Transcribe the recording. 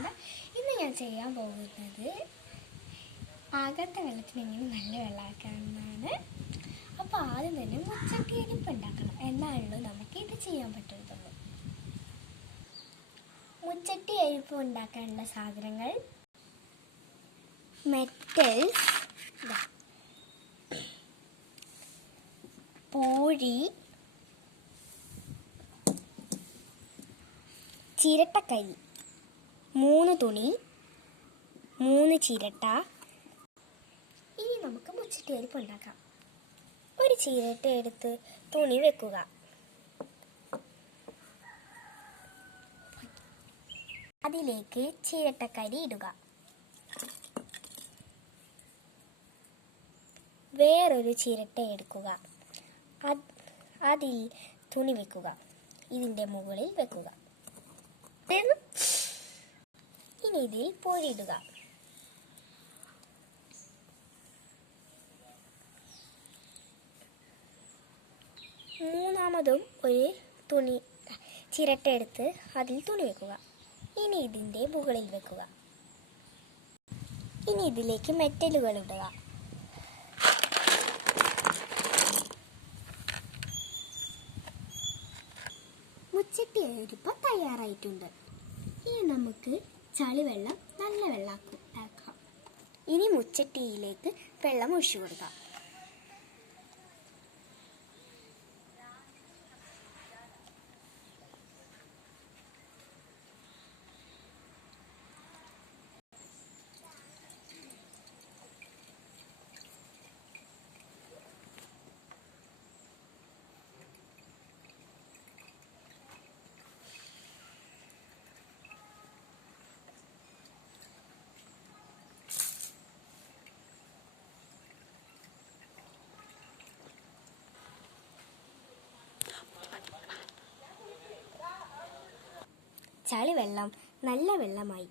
ഉണ്ട്. ഇന്ന് ഞാൻ ചെയ്യാൻ പോകുന്നത് ആകാത്ത വെള്ളത്തിന് എങ്ങനെ നല്ല വെള്ളമാക്കാമെന്നാണ്. അപ്പോൾ ആദ്യം തന്നെ മുച്ചട്ടി അരിപ്പ് ഉണ്ടാക്കണം. എന്നാണല്ലോ നമുക്ക് ഇത് ചെയ്യാൻ പറ്റുള്ളൂ. മുച്ചട്ടി അരിപ്പ് ഉണ്ടാക്കാനുള്ള സാധനങ്ങൾ: മെറ്റൽസ്, പൂഴി, ചിരട്ടക്കരി, 3 തുണി, 3 ചിരട്ട. ഇനി നമുക്ക് മുച്ചട്ടി അരിപ്പ് ഉണ്ടാക്കാം. ഒരു ചിരട്ട എടുത്ത് തുണി വെക്കുക. അതിലേക്ക് ചിരട്ടക്കരി ഇടുക. വേറൊരു ചിരട്ട എടുക്കുക. അതിൽ തുണി വെക്കുക. ഇതിൻ്റെ മുകളിൽ വെക്കുക. ഇനി ഇതിൽ പൂഴിയിടുക. മൂന്നാമതും ഒരു ചിരട്ട എടുത്ത് അതിൽ തുണി വെക്കുക. ഇനി ഇതിൻ്റെ മുകളിൽ വെക്കുക. ഇനി ഇതിലേക്ക് മെറ്റലുകൾ ഇടുക. മുച്ചട്ടി അരിപ്പ് തയ്യാറായിട്ടുണ്ട്. ഇനി നമുക്ക് ചളിവെള്ളം നല്ല വെള്ളമാക്കാം. ഇനി മുച്ചട്ടിയിലേക്ക് വെള്ളം ഒഴിച്ചു കൊടുക്കാം. ചളിവെള്ളം നല്ല വെള്ളമായി.